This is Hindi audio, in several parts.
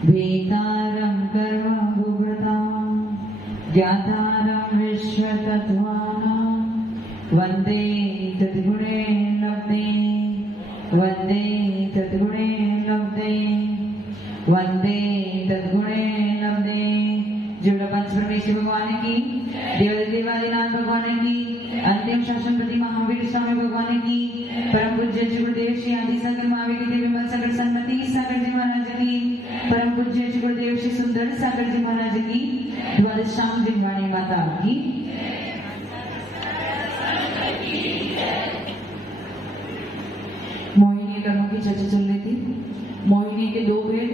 भेतारं कर्मभुभृतां ज्ञातारं विश्वतत्त्वानां वन्दे तद्गुणे लब्धे वन्दे तद्गुणे लब्धे वन्दे तद्गुणे लब्धे। जुड़ पंचपरमेश्वर भगवान की, देवादिनाथ भगवान की, अंतिम शासनपति महावीर स्वामी भगवान की, परम पूज्य गुरुदेव श्री आदि सागर महावीर देव विमल सागर सन्मति सागर जी महाराज की, परम पूज्य गुरुदेव श्री सुंदर सागर जी महाराज की, द्वादश शाम जिनवाणी माता की। मोहिनी कर्मों की चर्चा चल रही थी। मोहिनी के दो भेद,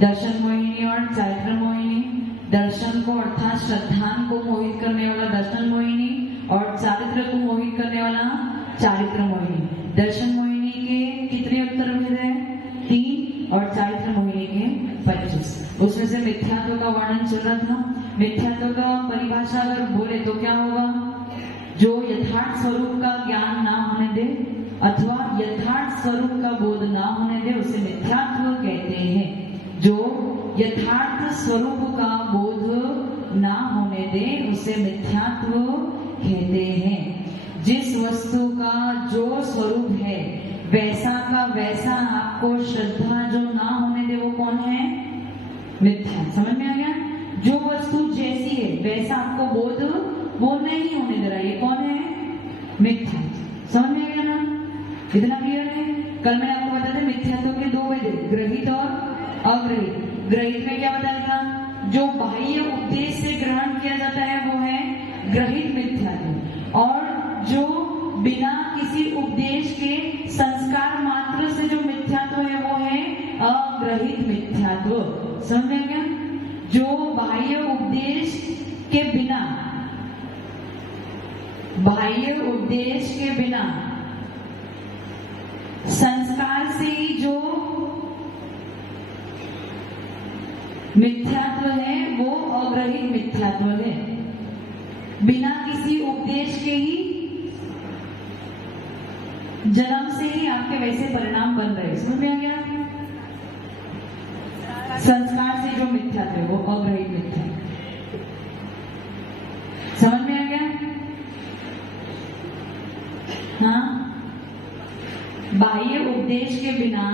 दर्शन मोहिनी और चारित्र मोहिनी। दर्शन को अर्थात श्रद्धान को मोहित करने वाला दर्शन मोहिनी और चारित्र को मोहित करने वाला चारित्र मोहिनी। दर्शन मोहिनी के कितने उत्तर भेद है? 3 और चारित्र मोहिनी के 25। उसमें से मिथ्यात्व का वर्णन चल रहा था। मिथ्यात्व का परिभाषा अगर बोले तो क्या होगा? जो यथार्थ स्वरूप का ज्ञान ना होने दे अथवा यथार्थ स्वरूप का बोध ना होने दे उसे मिथ्यात्व कहते हैं। जो यथार्थ स्वरूप का बोध ना होने दे उसे मिथ्यात्व कहते हैं। जिस वस्तु का जो स्वरूप है वैसा का वैसा आपको श्रद्धा जो ना होने दे वो कौन है? मिथ्या। समझ में आ गया? जो वस्तु जैसी है वैसा आपको बोध वो नहीं होने दे रहा, ये कौन है? मिथ्या। समझ में आ गया ना? इतना क्लियर है? कल मैंने आपको बताया था मिथ्यात्व के 2 भेद, ग्रहित और अग्रहित। ग्रहित में क्या बताया था? जो बाह्य उपदेश से ग्रहण किया जाता है वो है ग्रहित मिथ्यात्व, और जो बिना किसी उपदेश के संस्कार मात्र से जो मिथ्यात्व है वो है अग्रहित मिथ्यात्व। समझ में आ गया? जो बाह्य उपदेश के बिना, बाह्य उपदेश के बिना संस्कार से ही जो मिथ्यात्व है वो अग्रहित मिथ्यात्व है। बिना किसी उपदेश के ही जन्म से ही आपके वैसे परिणाम बन रहे। समझ में आ गया? संस्कार से जो मिथ्यात्व है वो अग्रहित मिथ्यात्व। समझ में आ गया? हाँ, बाह्य उपदेश के बिना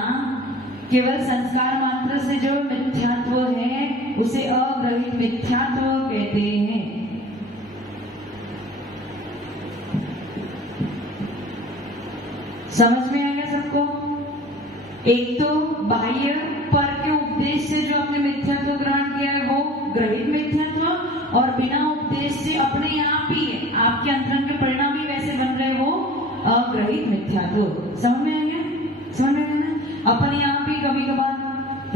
केवल संस्कार मात्र से जो मिथ्यात्व है उसे अग्रहित मिथ्यात्व कहते हैं। समझ में आ गया सबको? एक तो बाह्य पर के उपदेश से जो आपने मिथ्यात्व ग्रहण किया है वो ग्रहित मिथ्यात्व, और बिना उपदेश से अपने आप ही आपके अंतरंग के परिणाम ही वैसे बन रहे वो अग्रहित मिथ्यात्व। समझ में आ गया? समझ में आ गया? अपने आप ही कभी कभार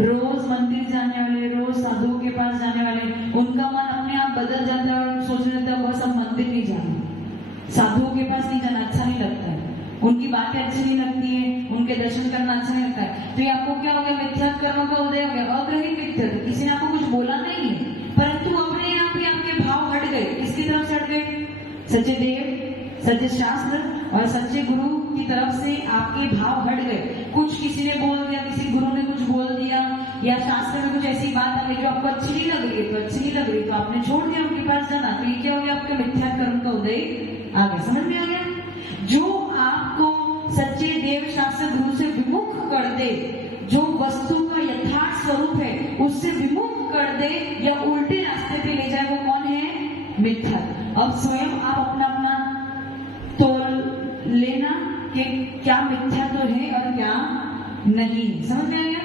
रोज मंदिर जाने वाले, रोज साधुओं के पास जाने वाले, उनका मन अपने आप बदल जाता है और सोचने लगता है बस अब मंदिर नहीं जाना, साधुओं के पास नहीं जाना, अच्छा नहीं लगता है, उनकी बातें अच्छी नहीं लगती है, उनके दर्शन करना अच्छा नहीं लगता है। तो ये आपको क्या हो गया? मिथ्यात्व कर्मों का उदय हो गया, अग्रहित मिथ्यात्व। किसी ने आपको कुछ बोला नहीं है परंतु अपने आप ही आपके भाव हट गए। किसकी तरफ से हट गए? सच्चे देव, सच्चे शास्त्र और सच्चे गुरु की तरफ से आपके भाव हट गए। कुछ किसी ने बोल दिया, किसी गुरु ने कुछ बोल दिया, या शास्त्र में कुछ ऐसी बात आ गई जो आपको अच्छी नहीं लग रही है, तो अच्छी नहीं लग रही तो आपने छोड़ दिया उनके पास जाना। तो ये क्या हो गया? आपके मिथ्या कर्म का उदय आ गया। समझ में आ गया? जो आपको सच्चे देव शास्त्र गुरु से विमुख कर दे, जो वस्तु का यथार्थ स्वरूप है उससे विमुख कर दे या उल्टे रास्ते पे ले जाए वो कौन है? मिथ्या। अब स्वयं आप अपना अपना तोल लेना कि क्या मिथ्यात्व है और क्या नहीं। समझ में आ गया?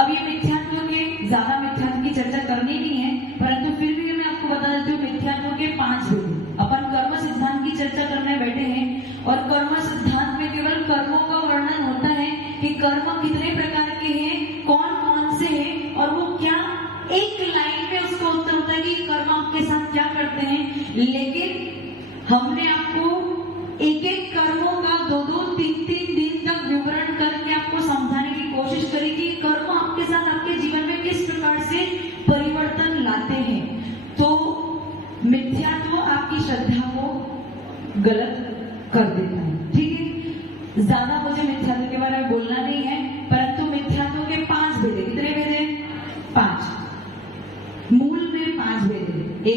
अब ये मिथ्यात्व के ज्यादा मिथ्यात्व की चर्चा करनी नहीं है, परंतु फिर भी मैं आपको बता देती हूँ मिथ्यात्व के 5 भेद। अपन कर्म सिद्धांत की चर्चा करने बैठे हैं और कर्म सिद्धांत में केवल कर्मों का वर्णन होता है कि कर्म कितने प्रकार के हैं, कौन कौन से हैं और वो क्या, एक लाइन में उसका उत्तर होता है कि कर्म आपके साथ क्या करते हैं। लेकिन हमने आपको एक एक कर्मों का 2-2, 3-3 दिन तक विवरण करके आपको समझाने की कोशिश करी कि कर्म आपके साथ आपके जीवन में किस प्रकार से परिवर्तन लाते हैं। तो मिथ्यात्व आपकी श्रद्धा को गलत कर देता है। ठीक है? ज्यादा मुझे मिथ्यात्व के बारे में बोलना नहीं है, परंतु मिथ्यात्व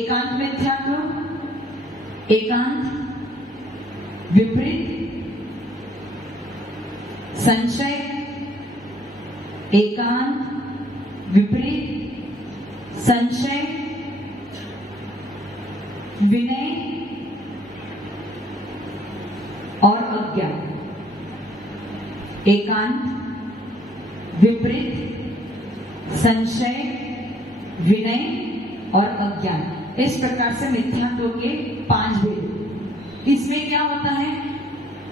एकांत मिथ्यात्व, एकांत विपरीत, संशय, एकांत विपरीत, संशय, विनय और अज्ञान। एकांत विपरीत, संशय, विनय और अज्ञान, इस प्रकार से मिथ्यात्व के 5 भेद। इसमें क्या होता है,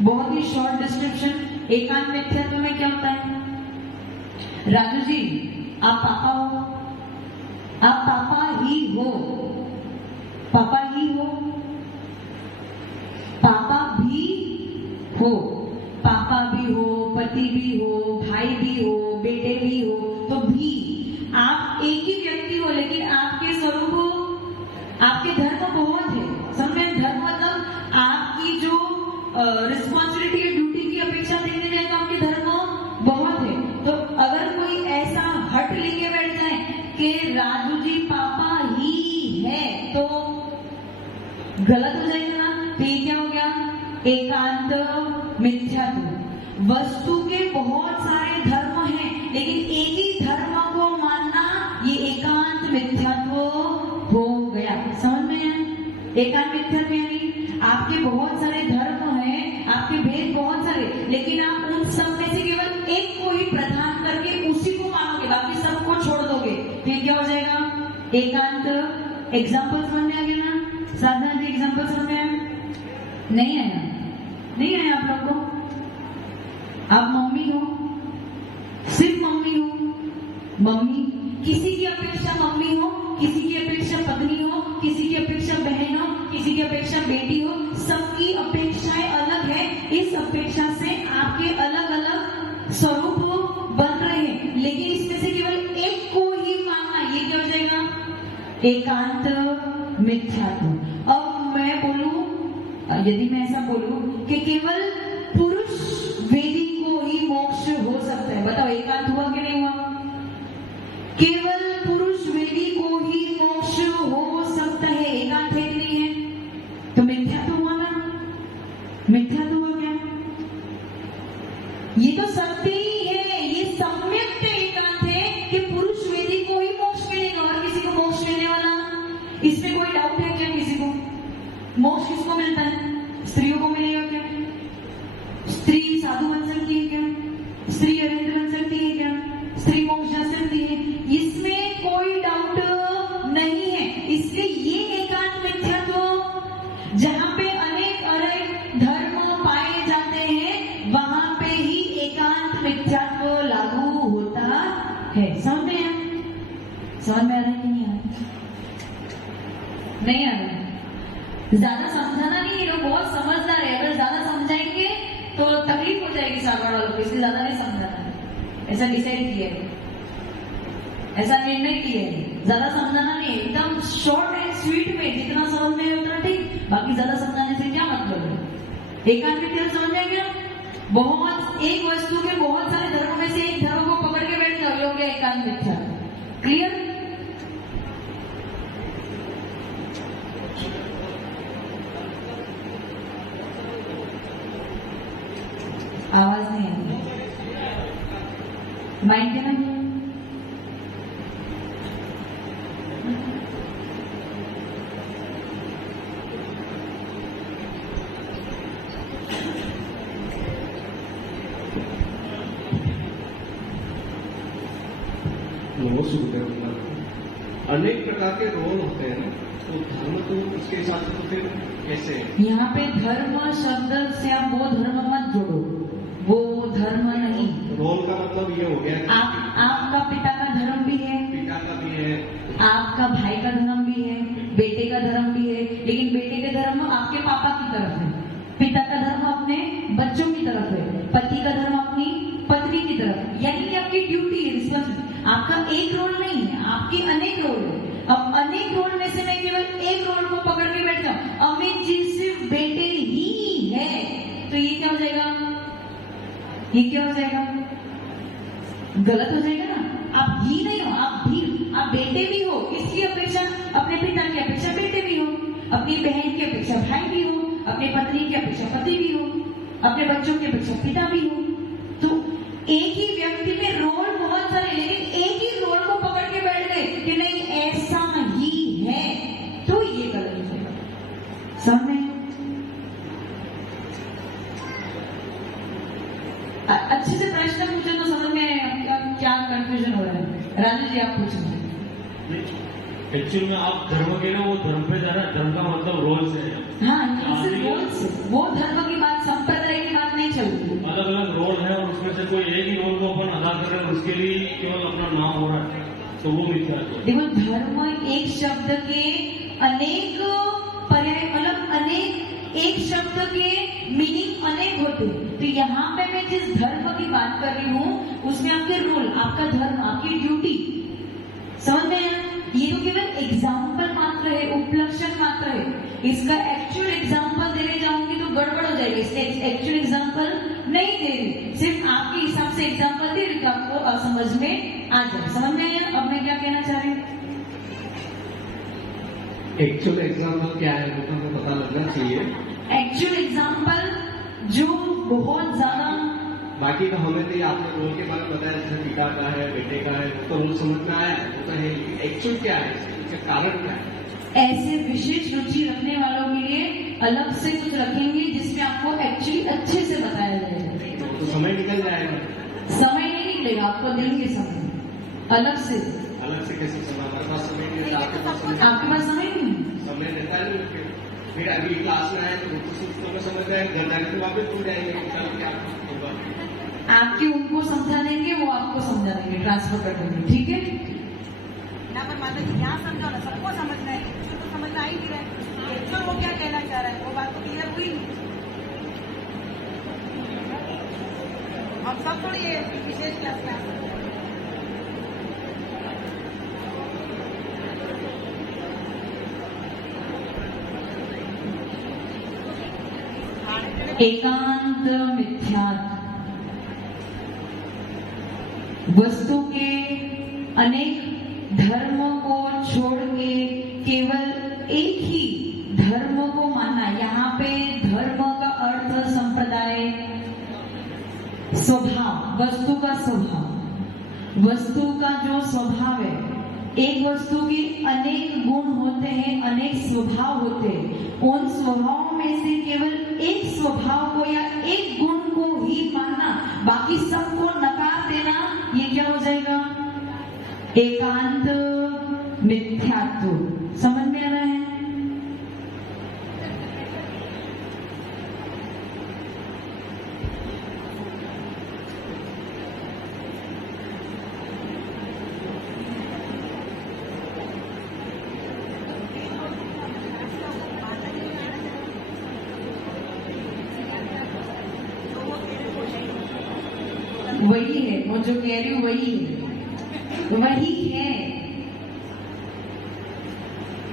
बहुत ही शॉर्ट डिस्क्रिप्शन। एकांत मिथ्यात्व में क्या होता है, राजू जी आप पापा हो, आप पापा ही हो, पापा ही हो, पापा भी हो, पापा भी हो, पति भी हो, भाई भी हो, बेटे भी हो, तो भी आप एक ही व्यक्ति हो, लेकिन आपके स्वरूप, आपके धर्म बहुत है। समझे, धर्म मतलब आपकी जो रिस्पॉन्सिबिलिटी है, ड्यूटी की अपेक्षा देखने जाए तो आपके धर्म बहुत है। तो अगर कोई ऐसा हट लेके बैठ जाए कि राजू जी पापा ही है, तो गलत हो जाएगा ना। तो ये क्या हो गया, एकांत मिथ्यात्व। वस्तु के बहुत सारे धर्म हैं, लेकिन एक ही धर्म को मानना ये एकांत मिथ्यात्व हो गया। समझ में है, एकांत मिथ्यात्व यानी आपके बहुत सारे धर्म हैं, आपके भेद बहुत सारे, लेकिन आप उन सब में से केवल एक को ही प्रधान करके उसी को मानोगे, बाकी सबको छोड़ दोगे। तो ये क्या हो जाएगा, एकांत। एग्जाम्पल समझ में आ गया ना, साधना जी एग्जाम्पल समझ में आया? नहीं आया, नहीं आया आप लोग को? आप मम्मी हो, सिर्फ मम्मी हो, मम्मी, किसी की अपेक्षा मम्मी हो, किसी की अपेक्षा पत्नी हो, किसी की अपेक्षा बहन हो, किसी की अपेक्षा बेटी हो, सबकी अपेक्षाएं अलग है। इस अपेक्षा से आपके अलग अलग स्वरूप बन रहे हैं, लेकिन इसमें से केवल एक को ही मानना, ये क्या हो जाएगा, एकांत मिथ्यात्व। अब मैं बोलूं, यदि मैं ऐसा बोलूं कि केवल पुरुष वेदी को ही मोक्ष हो सकता है, बताओ एकांत हुआ कि नहीं हुआ? केवल पुरुष वेदी को ही मोक्ष हो सकता है, एकांत है कि नहीं है? तो मिथ्यात्व हुआ ना, मिथ्यात्व हुआ क्या? ये तो सत्य ही है, ये सम्यक एकांत है कि पुरुष वेदी को ही मोक्ष मिलेगा और किसी को मोक्ष मिलने वाला, इसमें कोई डाउट है क्या? किसी को मोक्ष किसको मिलता है? स्त्रियों को मिलेगा क्या? स्त्री साधु बन सकती है क्या? स्त्री अरिंद बन सकती है क्या? स्त्री मोक्ष जा सकती है, इसमें कोई डाउट नहीं है। इसलिए ये एकांत मिथ्यात्व, जहां पे अनेक अनेक धर्म पाए जाते हैं, वहां पे ही एकांत मिथ्यात्व लागू होता है। समझ में आ रहा है कि नहीं आ रहा? नहीं आ रहा? ज्यादा समझाना नहीं, ये लोग बहुत समझदार है, अगर ज्यादा समझाएंगे तो तकलीफ हो जाएगी सागवाड़ वालों को, इसलिए ज्यादा नहीं समझाना है। ऐसा डिसाइड किया है, ऐसा निर्णय किया है, ज्यादा समझाना नहीं, एकदम शॉर्ट एंड स्वीट में जितना समझ में उतना ठीक, बाकी ज्यादा समझाने से क्या मतलब है? एकांत मिथ्यात्व समझ जाएंगे, बहुत एक वस्तु के बहुत सारे धर्मों में से एक धर्म को पकड़ के बैठ जाओ, ये हो गया एकांत मिथ्यात्व। क्लियर? आवाज नहीं आती, माइक देना। अनेक प्रकार के रोल होते हैं, तो धर्म तो इसके हिसाब से तो फिर कैसे? यहाँ पे धर्म शब्द से आप वो धर्म मत जोड़ो, वो धर्म नहीं। रोल का मतलब ये हो गया, आपका पिता का धर्म भी है, पिता का भी है, आपका भाई का धर्म भी है, बेटे का धर्म भी है, लेकिन बेटे का धर्म आपके पापा की तरफ है, पिता का धर्म अपने बच्चों की तरफ है, पति का धर्म अपनी पत्नी की तरफ, यानी कि आपकी ड्यूटी है, रिस्पॉन्सिबिलिटी। आपका एक रोल नहीं है, आपके अनेक रोल है। अब अनेक रोल में से मैं केवल एक रोल को पकड़ के बैठ जाऊं, अमित जी सिर्फ बेटे ही है, तो ये क्या हो जाएगा, ये क्या हो जाएगा, गलत हो जाएगा ना। आप ही नहीं हो, आप आप बेटे भी हो, इसकी अपेक्षा अपने पिता की अपेक्षा बेटे भी हो, अपनी बहन की अपेक्षा भाई भी हो, अपनी पत्नी की अपेक्षा पति भी हो, अपने बच्चों की अपेक्षा पिता भी हो। तो एक ही व्यक्ति में रोल बहुत सारे, लेकिन एक ही रोल को पकड़ के बैठ गए कि नहीं ऐसा ही है, तो ये गलत हो जाएगा। समझ में? अच्छे से प्रश्न पूछे तो समझ में क्या कंफ्यूजन हो रहा है। राजू जी आप पूछिए। एक्चुअल में आप धर्म के ना वो धर्म पे जा रहा है, धर्म का मतलब रोल से है। हाँ, यहाँ से रोल से, वो धर्म की बात, संप्रदाय की बात नहीं चलती। अलग अलग रोल है और उसमें से कोई एक ही रोल को अपन अदा कर रहे हैं, उसके लिए केवल अपना नाम हो रहा है, तो वो मिथ्या है। देखो, धर्म एक शब्द के अनेक पर्याय, मतलब अनेक, एक शब्द के मीनिंग अनेक होते हैं। तो यहाँ पे मैं जिस धर्म की बात कर रही हूँ उसमें आपके रोल, आपका धर्म, आपकी ड्यूटी, समझ में आया? ये तो केवल एग्जाम्पल मात्र है, उपलक्षण मात्र है। इसका एक्चुअल एग्जाम्पल देने जाऊंगी तो गड़बड़ हो जाएगी। इसका एक्चुअल एग्जाम्पल नहीं दे रही, सिर्फ आपके हिसाब से एग्जाम्पल दे रही तो आपको समझ में आ जाए। समझ में आया? अब मैं क्या कहना चाह रही हूँ? एक्चुअल एग्जाम्पल क्या है वो तो हमें पता लगना चाहिए। एक्चुअल एग्जाम्पल जो बहुत ज्यादा, बाकी तो हमें तो आपने रोल के बारे में बताया, जैसे पिता का है, बेटे का है, वो तो रोल समझ में आया, वो तो है। एक्चुअल क्या है, इसके कारण क्या है? ऐसे विशेष रुचि रखने वालों के लिए अलग से कुछ रखेंगे जिसमें आपको एक्चुअली अच्छे से बताया जाएगा। तो समय निकल जाएगा। समय नहीं निकलेगा, आपको देंगे समय अलग से। अलग से कैसे समय? हमारे पास समय नहीं है, आपके पास समय, आपके पास समय नहीं है। समय रहता है नहीं। फिर अभी क्लास में आए तो समझ आए, घर जाके तो वापस भूल जाएंगे क्या होगा। आपके उनको समझा देंगे, वो आपको समझा देंगे, ट्रांसफर कर देंगे। ठीक है ना? पर माता जी यहाँ समझो ना, सबको समझना है, किसी को समझ आ ही नहीं रहा है। एक्चुअल वो क्या कहना चाह रहा है, वो बात तो क्लियर हुई नहीं। हम सब थोड़ी ये विशेष क्लास में आ सकते हैं। एकांत मिथ्यात्व, वस्तु के अनेक धर्मों को छोड़ के केवल एक ही धर्म को मानना। यहाँ पे धर्म का अर्थ संप्रदाय, स्वभाव, वस्तु का स्वभाव, वस्तु का जो स्वभाव है। एक वस्तु के अनेक गुण होते हैं, अनेक स्वभाव होते हैं। उन स्वभावों में से केवल एक स्वभाव को या एक गुण को ही मानना, बाकी सबको नकार देना, ये क्या हो जाएगा? एकांत मिथ्यात्व। समझ में आ रहा है? वही है, वो जो कह रही हूँ वही है, वही है।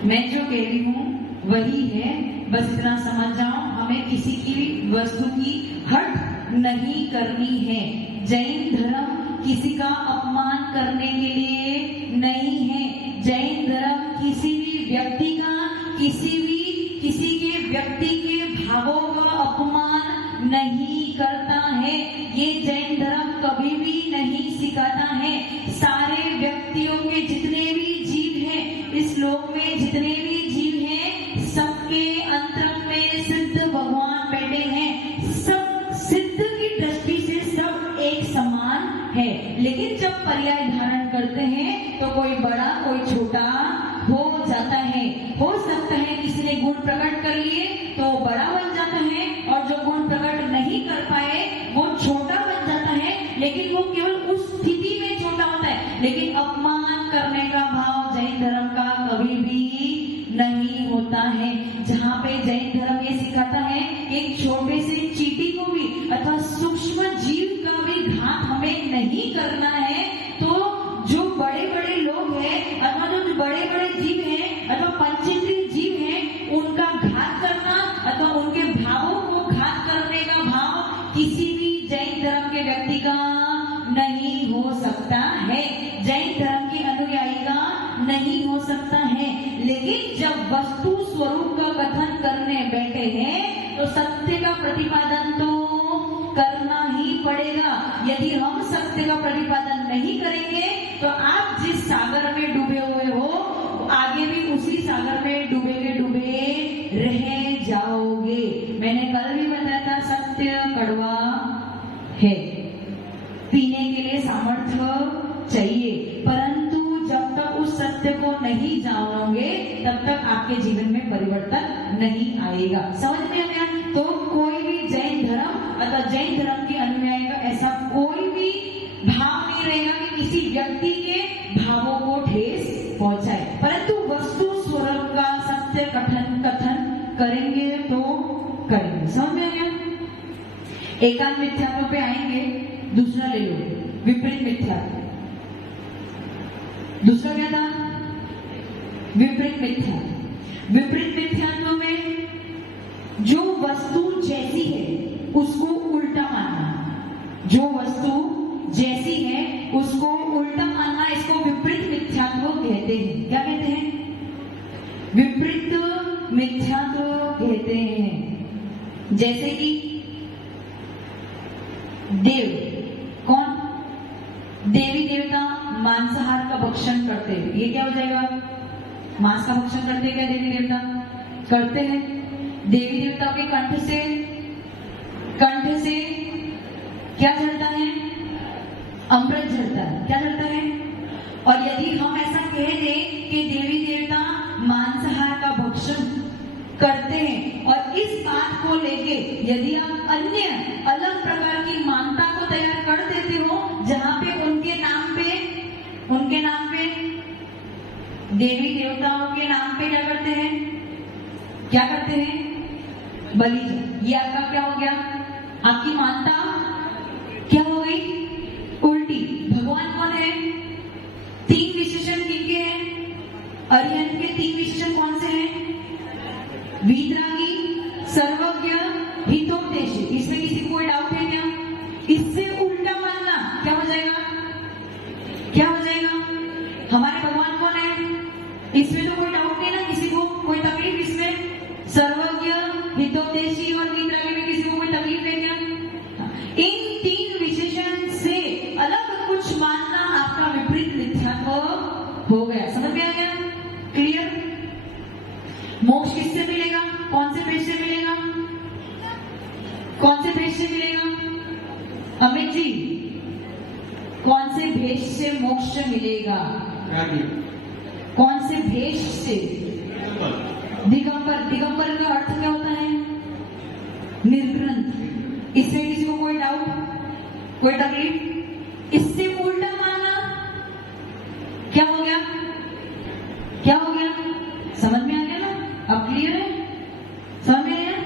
मैं जो कह रही हूँ वही है, बस इतना समझ जाओ। हमें किसी की भी वस्तु की हट नहीं करनी है। जैन धर्म किसी का अपमान करने के लिए नहीं है। जैन धर्म किसी भी व्यक्ति का, किसी के व्यक्ति के भावों का अपमान नहीं करता है। ये जैन धर्म कभी भी नहीं सिखाता है। सारे व्यक्तियों के जितने भी जीव हैं, इस लोक में जितने भी जीव हैं, सबके अंतरंग में सिद्ध भगवान बैठे हैं। सब सिद्ध की दृष्टि से सब एक समान है। लेकिन जब पर्याय धारण करते हैं तो कोई बड़ा कोई छोटा हो जाता है। हो सकता है किसी ने गुण प्रकट कर लिए तो बड़ा बन जाता है, और जो गुण प्रकट नहीं कर पाए वो छोटा बन जाता है। लेकिन वो केवल उस स्थिति में छोटा होता है। लेकिन अपमान करने का भाव जैन धर्म का कभी भी नहीं होता है। जहाँ पे जैन धर्म ये सिखाता है एक छोटे से चींटी को भी अथवा सूक्ष्म जीव का भी घात हमें नहीं करना है। तो जो बड़े बड़े लोग हैं अथवा जो बड़े बड़े जीव हैं अथवा पंचेंद्रिय जीव हैं, उनका घात करना अथवा उनके भावों को घात करने का भाव किसी भी जैन धर्म के व्यक्ति का नहीं हो सकता है। जैन धर्म के अनुयायी का प्रतिपादन तो करना ही पड़ेगा। यदि हम सत्य का प्रतिपादन नहीं करेंगे तो आप जिस सागर में डूबे हुए हो आगे भी उसी सागर में डूबे के डूबे रह जाओगे। मैंने कल भी बताया था सत्य कड़वा है, पीने के लिए सामर्थ्य चाहिए, परंतु जब तक उस सत्य को नहीं जानोगे तब तक आपके जीवन में परिवर्तन नहीं आएगा। समझ में आ गया? तो कोई भी जैन धर्म अथवा जैन धर्म के अनुयायी का ऐसा कोई भी भाव नहीं रहेगा कि किसी व्यक्ति के भावों को ठेस पहुंचाए, परंतु वस्तु स्वरूप का सत्य कथन करेंगे तो करेंगे। समझ में आ गया? एकांत मिथ्यात्व पे आएंगे, दूसरा ले लो विपरीत मिथ्यात्व। दूसरा क्या था? विपरीत मिथ्यात्व। विपरीत मिथ्यात्व में जो वस्तु जैसी है उसको उल्टा मानना, जो वस्तु जैसी है उसको उल्टा मानना, इसको विपरीत मिथ्यात्व कहते हैं। क्या कहते हैं? विपरीत मिथ्यात्व कहते हैं। जैसे कि देव, कौन? देवी देवता मांसाहार का भक्षण करते हैं, ये क्या हो जाएगा? मांस का भक्षण करते हैं क्या देवी देवता? करते हैं। देवी देवता के कंठ से क्या झड़ता है? अमृत झड़ता है। क्या झड़ता है? और यदि हम ऐसा कह दें कि देवी देवता मांसाहार का भक्षण करते हैं और इस बात को लेके यदि आप अन्य अलग प्रकार की मान्यता को तैयार कर देते हो जहां पे उनके नाम पे देवी देवताओं के नाम पे क्या करते हैं? क्या करते हैं? बलि। ये आपका क्या हो गया? आपकी मान्यता क्या हो गई? उल्टी। भगवान कौन है? 3 विशेषण किनके हैं? अरिहंत के 3 विशेषण कौन से हैं? वीतरागी, सर्वज्ञ, हितोपदेशी। इसमें किसी को कोई डाउट है क्या? इससे उल्टा मानना क्या हो जाएगा? क्या हो जाएगा? हमारे भगवान कौन है? इसमें तो कोई डाउट नहीं ना, किसी को कोई तकलीफ इसमें? सर्वज्ञ, हितोपदेशी और वीतरागी में किसी को कोई तकलीफ है क्या? इन 3 विशेषण से अलग कुछ मानना आपका विपरीत मिथ्यात्व हो गया। समझ में आ गया? क्लियर? मोक्ष किससे मिलेगा? कौन से पेज से मिलेगा? कौन से भेष से मिलेगा? अमित जी, कौन से भेष से मोक्ष मिलेगा? कौन से भेष से? दिगंबर। दिगंबर का अर्थ क्या होता है? निर्ग्रंथ। इससे किसी को कोई डाउट, कोई तकलीफ? इससे उल्टा मानना क्या हो गया? क्या हो गया? समझ में आ गया ना? अब क्लियर है? समझ में आया?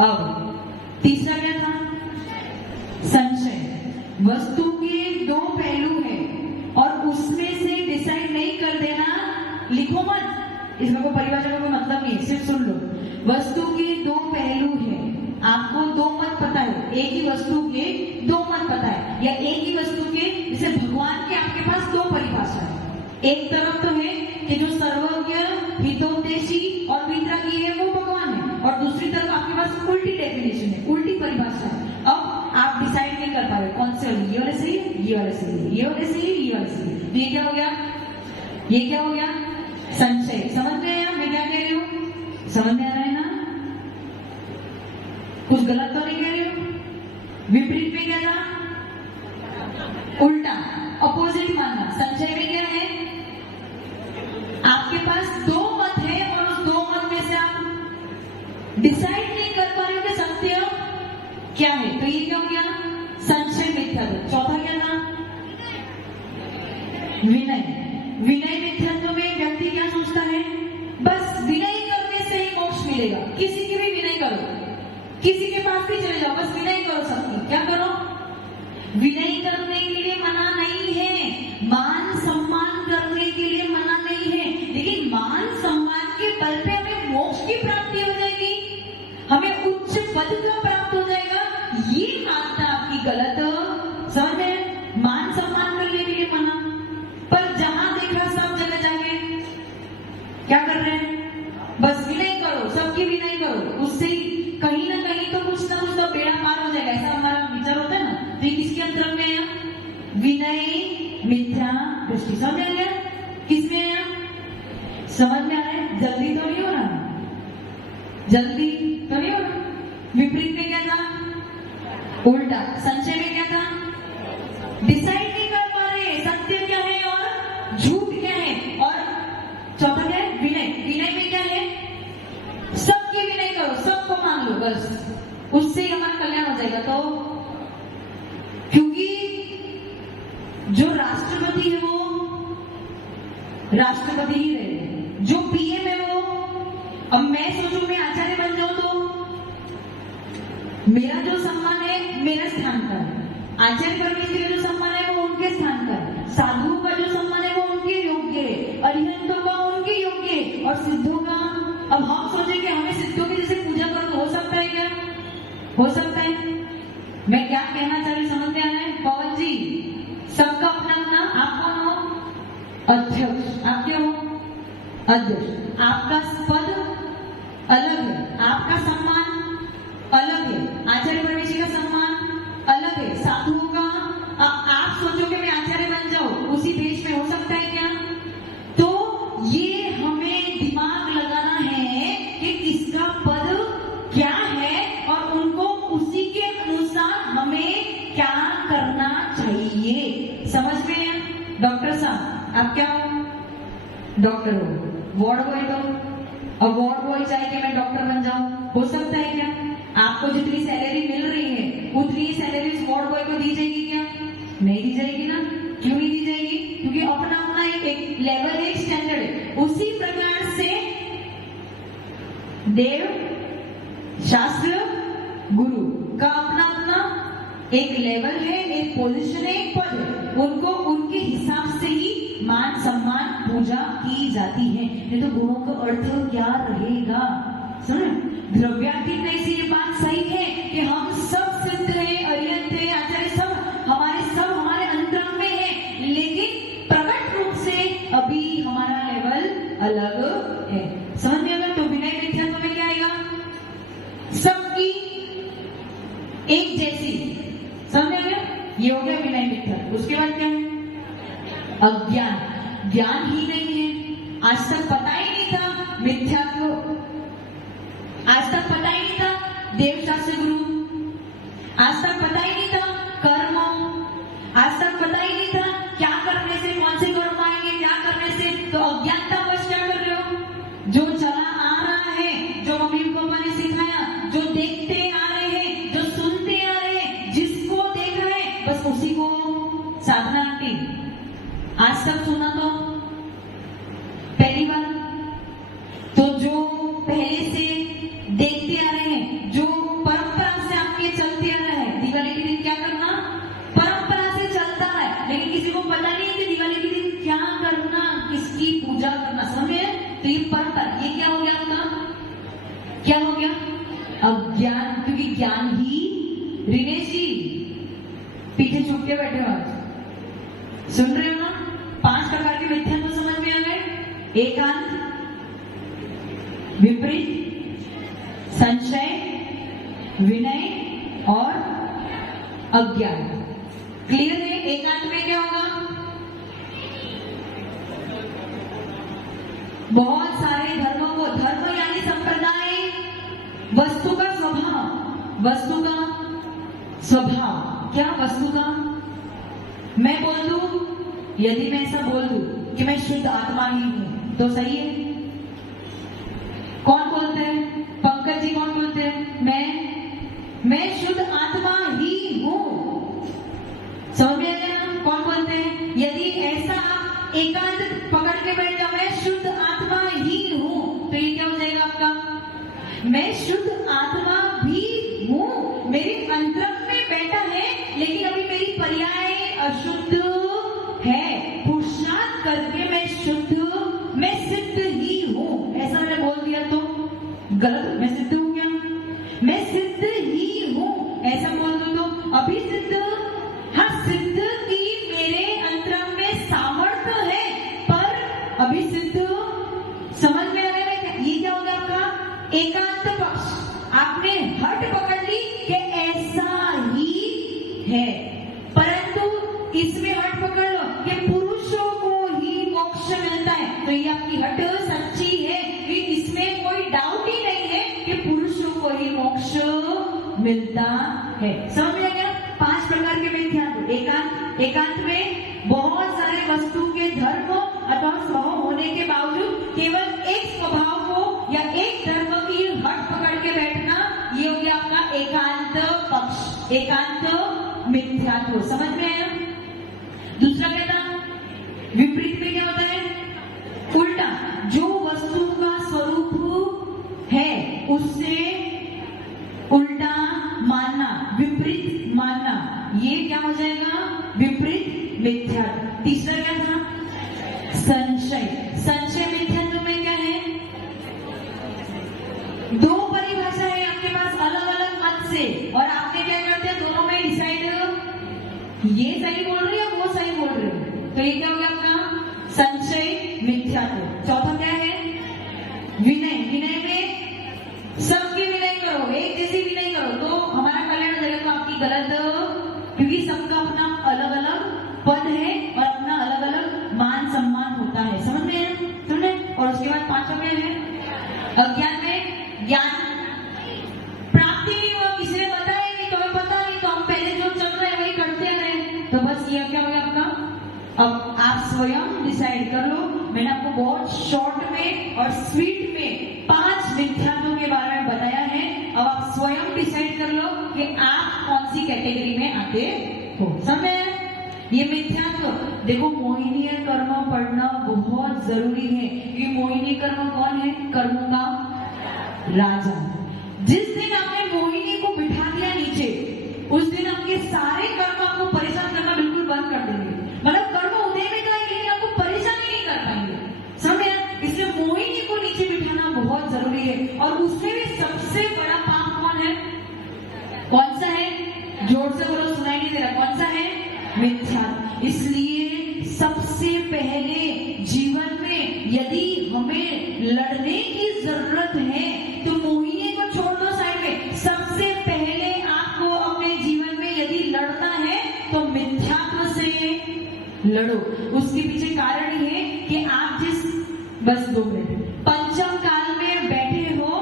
अब तीसरा क्या था? संशय। वस्तु के 2 पहलू हैं और उसमें से डिसाइड नहीं कर देना। लिखो मत, इसमें कोई परिभाषा का कोई मतलब नहीं है, सिर्फ सुन लो। वस्तु के 2 पहलू हैं, आपको 2 मत पता है, एक ही वस्तु के 2 मत पता है, या एक ही वस्तु के, जैसे भगवान के आपके पास 2 परिभाषा है। एक तरफ तो है कि जो सर्वज्ञ, हितोपदेशी और वीतरागी है वो भगवान है, और दूसरी तरफ आपके पास उल्टी डेफिनेशन है, उल्टी परिभाषा है। अब आप डिसाइड नहीं कर पा रहे कौन से, ये वाले सही है, ये वाले सही है, ये वाले सही है, ये वाले सही है। तो ये क्या हो गया? ये क्या हो गया? संशय। समझ में आया मैं क्या कह रही हूँ? समझ में आ रहा है ना? कुछ गलत तो नहीं कह रही हूँ? विपरीत में क्या था? उल्टा, अपोजिट मानना। संशय में क्या है? आपके पास 2 मत है और उस 2 मत में से आप डिसाइड नहीं कर पा रहे हो कि सत्य क्या है। तो ये क्या हो गया? संशय मिथ्यात्व। चौथा क्या था? विनय। विनय मिथ्यात्व में व्यक्ति क्या सोचता है? बस विनय करने से ही मोक्ष मिलेगा। किसी की भी विनय करो, किसी के पास भी चले जाओ, बस विनय करो सबकी। क्या करो? विनय करने के लिए मना नहीं है, मान सम्मान करने के लिए मना नहीं है, लेकिन मान सम्मान के बल पे हमें मोक्ष की प्राप्ति हो जाएगी, हमें उच्च पद का प्राप्त हो जाएगा, ये मानना आपकी गलत। समझ में? मान सम्मान करने के लिए मना, पर जहां देखा सब जगह जाके क्या कर रहे हैं? बस विनय करो, सबकी विनय करो, उससे कहीं ना कहीं विनय मिथ्या दृष्टि। समझ में आ गया किसमें है? समझ में आ रहा है? जल्दी तो नहीं हो रहा, जल्दी तो नहीं हो रहा। विपरीत में क्या था? उल्टा। संशय में क्या था? डिसाइड नहीं कर पा रहे सत्य क्या है और झूठ क्या है। और चौथा क्या है? विनय। विनय में क्या है? सबकी विनय करो, सबको मान लो, बस उससे ही हमारा कल्याण हो जाएगा। तो क्योंकि जो राष्ट्रपति है वो राष्ट्रपति ही रहे, जो पीएम है वो, अब मैं सोचूं मैं आचार्य बन जाऊं तो मेरा जो सम्मान है मेरा स्थान पर, आचार्य परमेश्वर का जो सम्मान है वो उनके स्थान पर, साधुओं का जो सम्मान है वो उनके योग्य है, अरिहंतों का उनके योग्य है, और सिद्धों का। अब हम सोचेंगे हमें सिद्धों की जैसे पूजा करो तो हो सकता है क्या? हो सकता है। मैं क्या कहना चाह रही समझ में आ रहा है? पवन जी, सबका अपना अपना, आप कौन हो? अध्यक्ष। आप क्या हो? अध्यक्ष। आपका पद अलग है, आपका सम्मान अलग है, आचार्य परमेश्वर का सम्मान अलग है, साधुओं का। आप सोचो कि मैं आचार्य बन जाऊं उसी देश में, हो सकता है क्या? तो ये हमें दिमाग लगाना है कि किसका पद क्या है और उनको उसी के अनुसार हमें क्या करना चाहिए। समझ में है? डॉक्टर साहब आप क्या हो? डॉक्टर हो। वार्ड बॉय तो, अब वार्ड बॉय चाहे कि मैं डॉक्टर बन जाऊं, हो सकता है क्या? आपको जितनी सैलरी मिल रही है उतनी सैलरी उस वार्ड बॉय को दी जाएगी क्या? नहीं दी जाएगी ना। क्यों नहीं दी जाएगी? क्योंकि अपना अपना एक लेवल है, एक स्टैंडर्ड है। उसी प्रकार से देव शास्त्र गुरु का अपना अपना एक लेवल है, एक पोजीशन है, एक पद है। उनको उनके हिसाब से ही मान सम्मान पूजा की जाती है। नहीं तो गुणों का अर्थ क्या रहेगा? सुनो, द्रव्यातीत में से ये बात सही है कि हम सब सिद्ध हैं, अरिहंत हैं, आचार्य, सब हमारे अंतरंग में है, लेकिन प्रकट रूप से अभी हमारा लेवल अलग है। समझ में आएगा? तो विनय मिथ्यात्व में क्या आएगा? सबकी एक जैसी। समझ में आ गया? ये हो गया विनय मिथ्यात्व। उसके बाद क्या है? अज्ञान। ज्ञान ही नहीं है, आज तक पता ही नहीं था मिथ्यात्व, आज तक पता ही नहीं था देवशास्त्र गुरु, आज तक पता ही नहीं था कर्म, आज तक पता ही नहीं था क्या करने से कौन से कर्म आएंगे, क्या करने से। तो अज्ञानता बस क्या कर रहे हो? जो चला आ रहा है, जो मम्मी पापा ने सिखाया, जो देखते आ रहे हैं, जो सुनते आ रहे हैं, जिसको देखा है बस उसी को साधना आती। आज तक सुना तो पहली बार, तो जो पहले से देखते आ रहे हैं, जो परंपरा से आपके चलते आ रहा है, दिवाली के दिन क्या करना परंपरा से चलता है, लेकिन किसी को पता नहीं है कि दिवाली के दिन क्या करना, किसकी पूजा करना। समझे? तो ये परंपरा, ये क्या हो गया आपका? क्या हो गया? अज्ञान। क्योंकि ज्ञान ही, रिनेश जी पीछे छुप के बैठे हो, आज सुन रहे हो ना? 5 प्रकार के मिथ्यात्व तो समझ में आ गए? एकांत, विपरीत, संशय, विनय और अज्ञान। क्लियर है? एकांत में क्या होगा? बहुत सारे धर्मों को, धर्म यानी संप्रदाय, वस्तु का स्वभाव, वस्तु का स्वभाव क्या? वस्तु का। मैं बोल दूं, यदि मैं ऐसा बोल दूं कि मैं शुद्ध आत्मा ही हूं तो सही है? कौन बोलते हैं? पंकज जी कौन बोलते हैं? मैं शुद्ध आत्मा ही हूं। समझ में आया ना? कौन बोलते हैं? यदि ऐसा आप एकांत पकड़ के बैठ जाओ, मैं शुद्ध आत्मा ही हूं, तो ये क्या हो जाएगा आपका? मैं शुद्ध आत्मा भी हूं, मेरे अंतरंग में बैठा है, लेकिन अभी मेरी पर्याय अशुद्ध है। पुरुषार्थ करके मैं शुद्ध, मैं सिद्ध ही हूं। ऐसा मैंने बोल दिया तो गलत? मैं सिद्ध हूं क्या? मैं सिद्ध ही हूं, ऐसा बोल दो तो अभी सिद्ध। हाँ, सिद्ध की मेरे अंतरंग में सामर्थ्य है, पर अभी सिद्ध। समझ में आ रहा है? ये क्या हो गया आपका? एकांत पक्ष। आपने हट पकड़ ली कि ऐसा ही है, परंतु इसमें हट घट सच्ची है, कि इसमें कोई डाउट ही नहीं है कि पुरुषों को ही मोक्ष मिलता है। समझ में आ गया? 5 प्रकार के मिथ्यात्व। एकांत में बहुत सारे वस्तु के धर्म अथवा स्वभाव होने के बावजूद केवल एक स्वभाव को या एक धर्म की हट पकड़ के बैठना, ये हो गया आपका एकांत पक्ष, एकांत मिथ्यात्व। समझ में आया? दूसरा क्या था? विपरीत में क्या होता है? उल्टा, जो वस्तु का स्वरूप है उससे उल्टा मानना, विपरीत मानना, ये क्या हो जाएगा? विपरीत मिथ्यात्व। तीसरा क्या था? संशय। संशय मिथ्यात्व में क्या है? 2 परिभाषा है आपके पास अलग अलग मत से, और आपने क्या करते हैं? दोनों में डिसाइड, ये सही बोल रही है वो सही बोल रही है, तो ये क्या हो गया आपका? संशय मिथ्यात्व। चौथा क्या है? विनय। विनय में सबकी विनय करो, एक जैसी विनय करो तो हमारा कल्याण हो जाएगा। तो आपकी गलत, क्योंकि सबका अपना अलग अलग पद है और अपना अलग अलग मान सम्मान होता है। समझ में है? सुने? और उसके बाद 5वां में है अज्ञान। में ज्ञान प्राप्ति नहीं हुआ, किसी ने बताया नहीं, तो हमें पता नहीं, तो हम पहले जो चल रहे हैं वही करते रहे, तो बस ये क्या हो गया आपका? अब आप स्वयं डिसाइड कर लो। मैंने आपको बहुत शॉर्ट में और स्वीट में 5 मिथ्यात्वों के बारे में बताया है। अब आप स्वयं डिसाइड कर लो कि आप कौन सी कैटेगरी में आते हो। समझे? ये मिथ्यात्व देखो, मोहिनी कर्म पढ़ना बहुत जरूरी है, क्योंकि मोहिनी कर्म कौन है? कर्मों का राजा। जिस दिन आपने मोहिनी को बिठा दिया नीचे, उस दिन आपके सारे कर्म आपको परेशान करना बिल्कुल बंद कर देंगे। मतलब कर्म उदय में तो लेकिन आपको परेशान ही नहीं कर पाएंगे। समझे? इसलिए मोहिनी को नीचे बिठाना बहुत जरूरी है। और उसमें भी सबसे बड़ा पाप कौन है? कौन सा है? जोर से बोलो, सुनाई नहीं दे रहा। कौन सा है? मिथ्यात्व। इसलिए सबसे पहले जीवन में यदि हमें लड़ने की जरूरत है तो मोहिनी को छोड़ दो साइड में। सबसे पहले आपको अपने जीवन में यदि लड़ना है तो मिथ्यात्व से लड़ो। उसके पीछे कारण ये कि आप जिस, बस 2 मिनट, पंचम काल में बैठे हो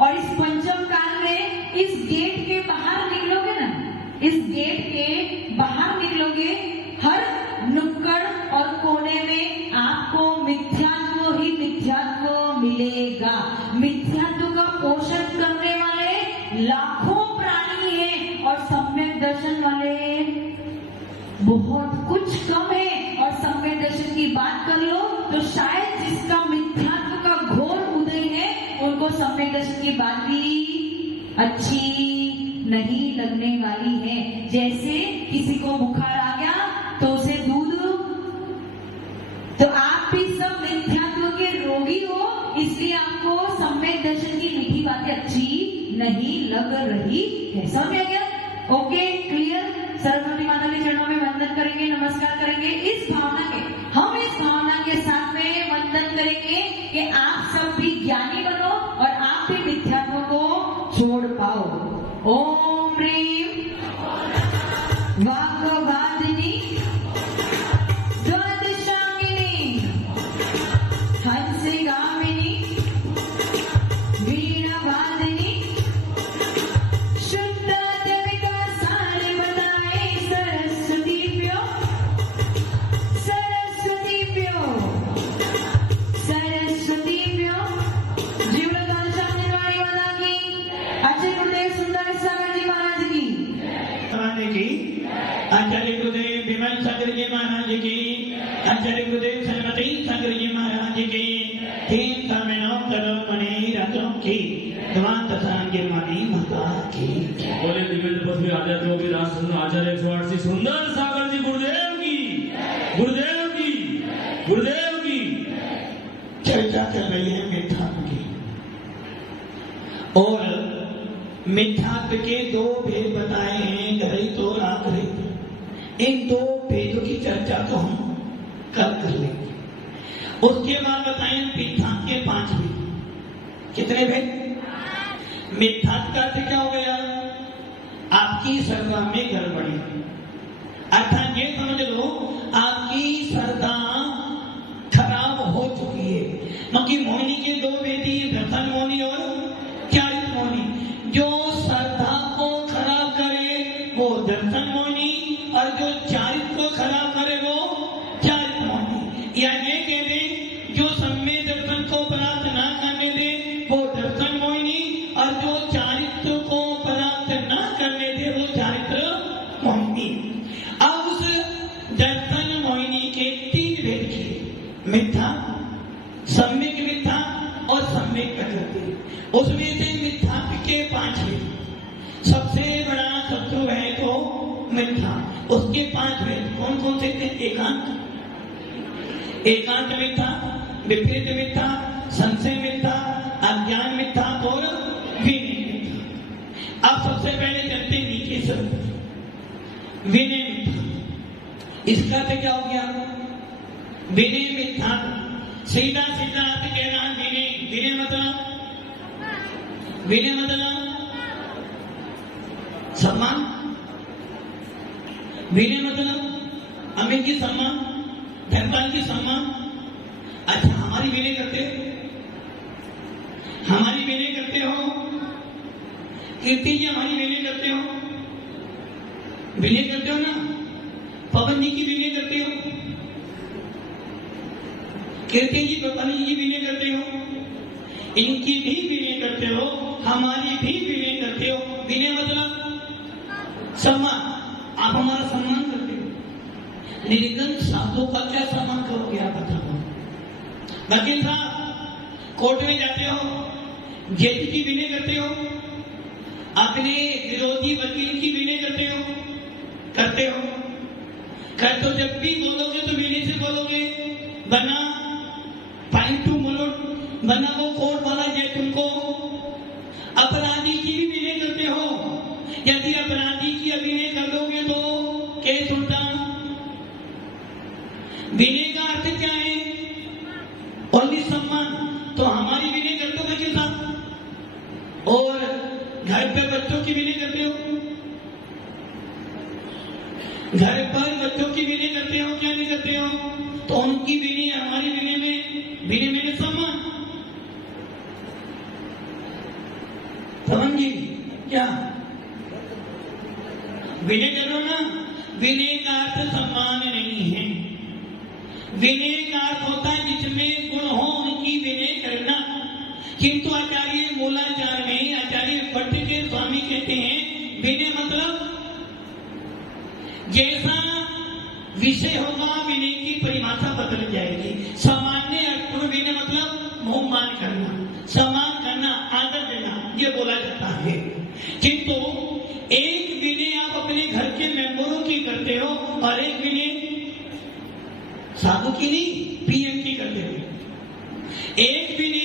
और इस पंचम काल में इस गेट के बाहर निकलोगे ना, इस गेट के बाहर निकलोगे, हर नुक्कड़ और कोने में आपको मिथ्यात्व ही मिथ्यात्व मिलेगा। मिथ्यात्व का पोषण करने वाले लाखों प्राणी हैं और सम्यक दर्शन वाले बहुत कुछ कम है। और सम्यक दर्शन की बात कर लो तो शायद जिसका मिथ्यात्व का घोर उदय है उनको सम्यक दर्शन की बात भी अच्छी नहीं लगने वाली है। जैसे किसी को बुखार आ गया तो उसे दूध, तो आप भी सब मिथ्यात्व के रोगी हो, इसलिए आपको सम्यक दर्शन की मीठी बातें अच्छी नहीं लग रही है। समझ में आ गया? Okay, clear? सरस्वती माता के चरणों में वंदन करेंगे, नमस्कार करेंगे इस भावना के, हम इस भावना के साथ में वंदन करेंगे कि आप सब भी ज्ञानी बनो और आप भी मिथ्यात्व को छोड़ पाओ। ओम ह्रीं वाग्वादिनी द्वादशांगिनी हंसिगामिनी वीणावादिनी शुद्धात्मिका सारे बताए सरस्वतीभ्यो सरस्वतीभ्यो सरस्वतीभ्यो। जीवन द्वादशांगिनी वाणी माता की, आचार्य गुरुदेव सुंदर सागर जी महाराज की, आचार्य गुरुदेव विमल सागर जी महाराज की, आचार्य गुरुदेव सरस्वती सागर जी महाराज की, तीन तमिलों मणि रत्नों की, ध्वांत सागर मणि माता की। बोले दिव्य तपस्वी आध्यात्मिक भी राष्ट्र आचार्य 108 सुंदर सागर जी गुरुदेव की, गुरुदेव की, गुरुदेव की। चर्चा चल रही है मिथ्यात्व की, और मिथ्यात्व के 2 भेद बताए हैं, घृत और आघृत। इन 2 भेदों की चर्चा तो हम कल कर लेंगे। उसके बाद बताएं मिथ्यात्व के 5 भेद। कितने भेद? मिथ्यात्व का अर्थ क्या हो गया? आपकी श्रद्धा में गड़बड़ी, अर्थात ये समझ लो आपकी श्रद्धा खराब हो चुकी है। या ये कह दें जो सम्य दर्शन को प्राप्त ना करने दे वो दर्शन मोहिनी, और जो चारित्र को प्राप्त ना करने दे वो चारित्र मोहिनी। अब उस दर्शन मोहिनी के 3 भेद किए, मिथ्या, सम्यक मिथ्या और सम्यक प्रकृति। उसमें से मिथ्या के 5 भेद। सबसे बड़ा शत्रु है तो मिथ्या, उसके 5 भेद कौन कौन से थे? एकांत मिथ्या, विपरीत मिथ्या, संशय मिथ्या, अज्ञान मिथ्या और विनय मिथ्या। अब सबसे पहले चलते नीचे से विनय मिथ्या। इसका तो क्या हो गया? विनय मिथ्या सीधा सीधा अर्थ कह रहा विनय। विनय मतलब सम्मान। विनय मतलब अमीर की सम्मान, धनवान की सम्मान। अच्छा, हमारी विनय करते हो? कीर्ति जी हमारी विनय करते हो? विनय करते हो ना? पवन जी की विनय करते हो? कीर्ति जी पवन जी की विनय करते हो? इनकी भी विनय करते हो, हमारी भी विनय करते हो। विनय मतलब सम्मान। आप हमारा सम्मान करते हो, निर्गम साधु का क्या सम्मान करोगे आप बताओ? वकील साहब कोर्ट में जाते हो, जज की विनय करते हो, अपने विरोधी वकील की विनय करते हो? तो जब भी बोलोगे तो विनय से बोलोगे, बना फाइन टू मुलुट, बना वो कोर्ट वाला जज तुमको। अपराधी की भी विनय करते हो, यदि अपराधी की अभिनय कर दोगे तो केस उल्टा। विनय का अर्थ क्या है? ओनली सम्मान। तो हमारी विनय करते हो वकील साहब, और घर पर बच्चों की विनय करते हो? घर पर बच्चों की विनय करते हो क्या नहीं करते हो? तो उनकी विनय हमारी विनय में सम्मान। समझिए क्या विनय करो ना? विनय का अर्थ सम्मान नहीं है। विनय का अर्थ होता है जिसमें गुण हो उनकी विनय करना। किंतु आचार्य मूलाचार में आचार्य भट्ट के स्वामी कहते हैं विनय मतलब जैसा विषय होगा विनय की परिभाषा बदल जाएगी। सामान्य अर्थ में विनय मतलब मोह मान करना, सम्मान करना, आदर देना, ये बोला जाता है। किंतु एक विनय आप अपने घर के मेंबरों की करते हो और एक विनय साधु की नहीं, पीएम की करते हो। एक विनय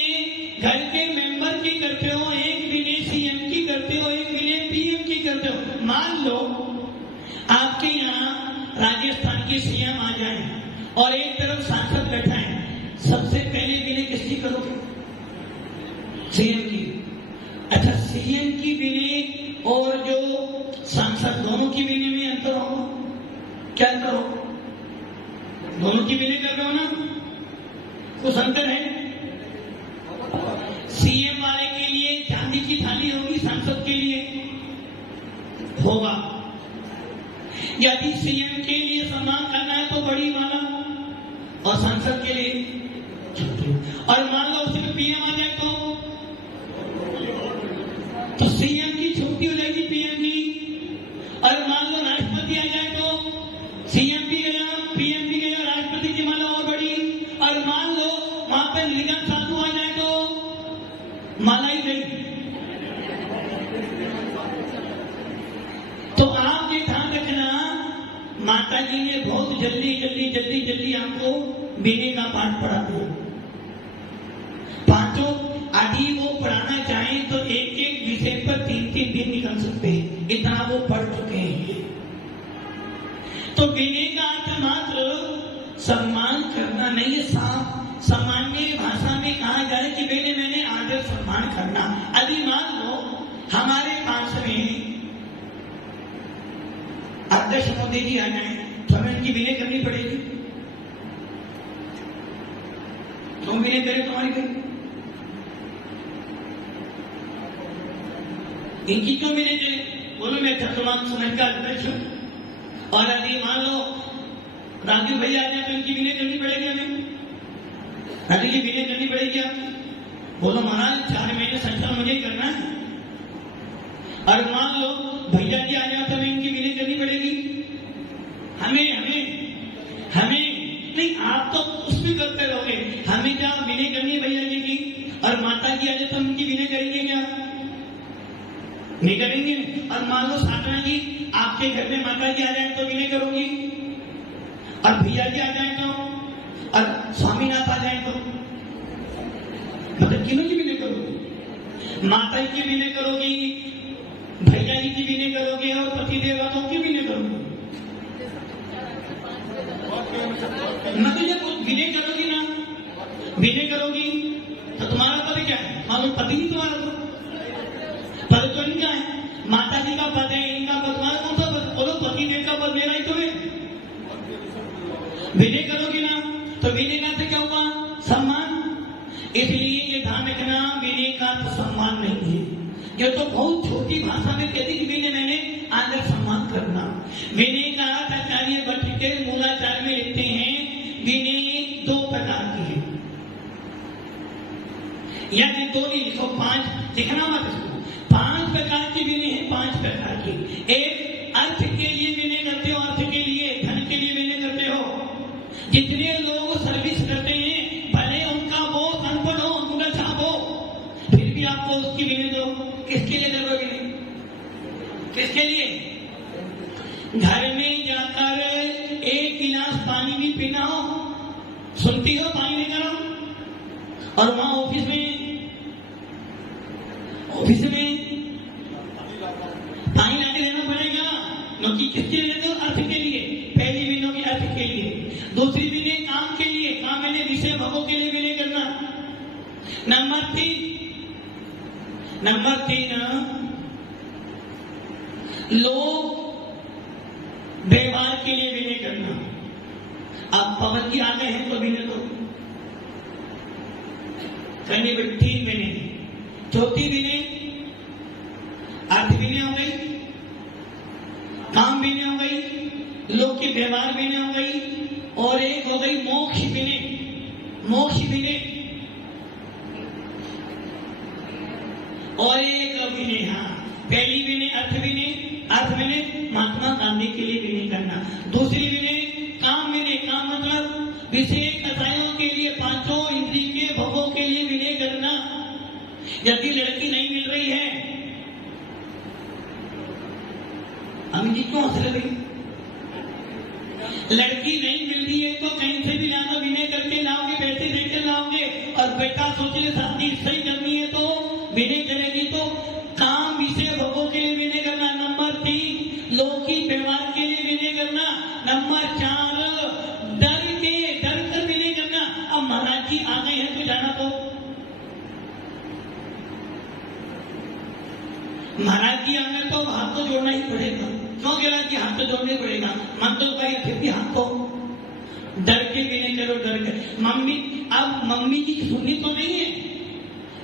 घर के मेंबर की करते हो, एक विनय सीएम की करते हो, एक विनय पीएम की करते हो। मान लो आपके यहाँ राजस्थान के सीएम आ जाए और एक तरफ सांसद बैठा है, सबसे पहले विनय किसकी करोगे? सीएम की। अच्छा, सीएम की विनय और जो सांसद दोनों की विनय में अंतर होगा? क्या अंतर होगा? दोनों की विनय कर रहे हो ना, कुछ अंतर है? सीएम वाले के लिए चांदी की थाली होगी, सांसद के लिए होगा। यदि सीएम के लिए सम्मान करना है तो बड़ी वाला, और सांसद के लिए छोटी। और मान लो उसमें पीएम आ जाए तो सीएम की छोटी हो जाएगी पीएम की। और मान लो राष्ट्रपति आ जाए तो सीएम भी गया, पीएम भी गया, राष्ट्रपति की माला और बड़ी। और मान लो वहां पर निगम साधु आ जाए तो माला ही गई। तो आप ये ध्यान रखना, माता जी ने बहुत जल्दी आपको विनय का पाठ पढ़ा दिया। पांचों आदि वो पढ़ाना चाहें तो एक एक विषय पर 3-3 दिन निकल सकते हैं, इतना वो पढ़ चुके हैं। तो विनय का अर्थ मात्र सम्मान करना नहीं है। सामान्य भाषा में कहा जाए कि मैंने आदर सम्मान करना। अभी मान लो हमारे पास में अध्यक्ष मोदी जी आ जाए तो हमें इनकी विनय करनी पड़ेगी। तुम विनय करें तुम्हारी करें, इनकी क्यों विनय करें? बोलो मैं धर्मवान समाज का अध्यक्ष हूं। और यदि मान लो राजू भैया आ जाए तो इनकी विनय करनी पड़ेगी हमें, राजू की विनय करनी पड़ेगी आपकी। बोलो महाराज 4 महीने संचार मुझे ही करना है। और मान लो भैया जी आ जाए तो हमें इनकी विनय करनी पड़ेगी, हमें हमें हमें नहीं, आप तो कुछ भी करते रहोगे, हमें क्या विनय करनी है भैया जी की? और माता जी आ जाए तो हम उनकी विनय करेंगे क्या? नहीं करेंगे। और मान लो साधना जी आपके घर में माता जी आ जाए तो विनय करोगी, और भैया जी आ जाए तो, और स्वामीनाथ आ जाए तो, मतलब किन्हों की विनय करोगी? माता जी की विनय करोगी, भैया जी की विनय करोगे, और पति देवताओं की विनय करोगे। मतलब जब विनय करोगी ना, विनय करोगी तो तुम्हारा पद क्या है? मान लो पति नहीं तुम्हारा पद तो इनका है, माता जी का पद है, इनका पद, तुम्हारा कौन सा पद? बोलो पति देव का पद मेरा ही तो है। विनय करोगी ना, तो विनय का से क्या हुआ? सम्मान। इसलिए ये ध्यान रखना, विनय का तो सम्मान नहीं है। ये तो बहुत छोटी भाषा में कहती कि विनय मैंने आदर सम्मान करना। विनय का आचार्य भट्ट के मूलाचार में लिखते हैं, विनय 2 प्रकार की है, या 2 नहीं लिखो 5 लिखना मत इसको। 5 प्रकार की विनय है, 5 प्रकार की। एक, अर्थ के लिए विनय करते हो, अर्थ के लिए, धन के लिए विनय करते हो। जितने लोग सर्विस करते हैं, भले उनका वो अनपढ़ हो, उनका छाप हो, फिर भी आपको उसकी विनय दो। किसके लिए करोगे? किसके लिए? घर में जाकर 1 गिलास पानी भी पीना हो, सुनती हो पानी लेकर आओ, और वहां ऑफिस में पानी लाके देना पड़ेगा, क्योंकि किसके लिए देते हो? अर्थ के लिए। पहली विनय की अर्थ के लिए। दूसरी विनय काम के लिए, काम मैंने विषय भोगों के लिए विनय करना। नंबर 3 लोग व्यवहार के लिए विनय करना। अब पवन जी आ गए हैं तो विनय तो करनी पड़ेगी। 3 विनय। चौथी विनय अर्थ विनय हो गई, काम विनय हो गई, लोग के व्यवहार विनय हो गई, और एक हो गई मोक्ष विनय। मोक्ष विनय और एक विनय। हाँ, पहली विनय अर्थ विनय महात्मा गांधी के लिए विनय करना। दूसरी विनय काम विनय। काम मतलब विशेष कसायों के लिए, 5 इंद्रिय के भोगों के लिए विनय करना। यदि लड़की नहीं मिल रही है, अम्मी जी क्यों हंस रही? लड़की नहीं मिल रही है तो कहीं से भी लाना, विनय करके लाओगे, पैसे देकर लाओगे, और बेटा सोच ले शादी सही करनी है तो विनय करेगी। तो काम विषय भोगों के लिए विनय करना। नंबर 3 लौकिक व्यवहार के लिए विनय करना। नंबर 4 डर कर विनय करना। अब महाराज जी आ गए हैं तो जाना तो, महाराज जी आ गए तो हाथ तो जोड़ना ही पड़ेगा। क्यों कह रहा कि हाथ तो जोड़ना ही पड़ेगा? मन तो भाई फिर भी हाथ तो डर के विनय करो, डर के। मम्मी, अब मम्मी जी की सुननी तो नहीं है,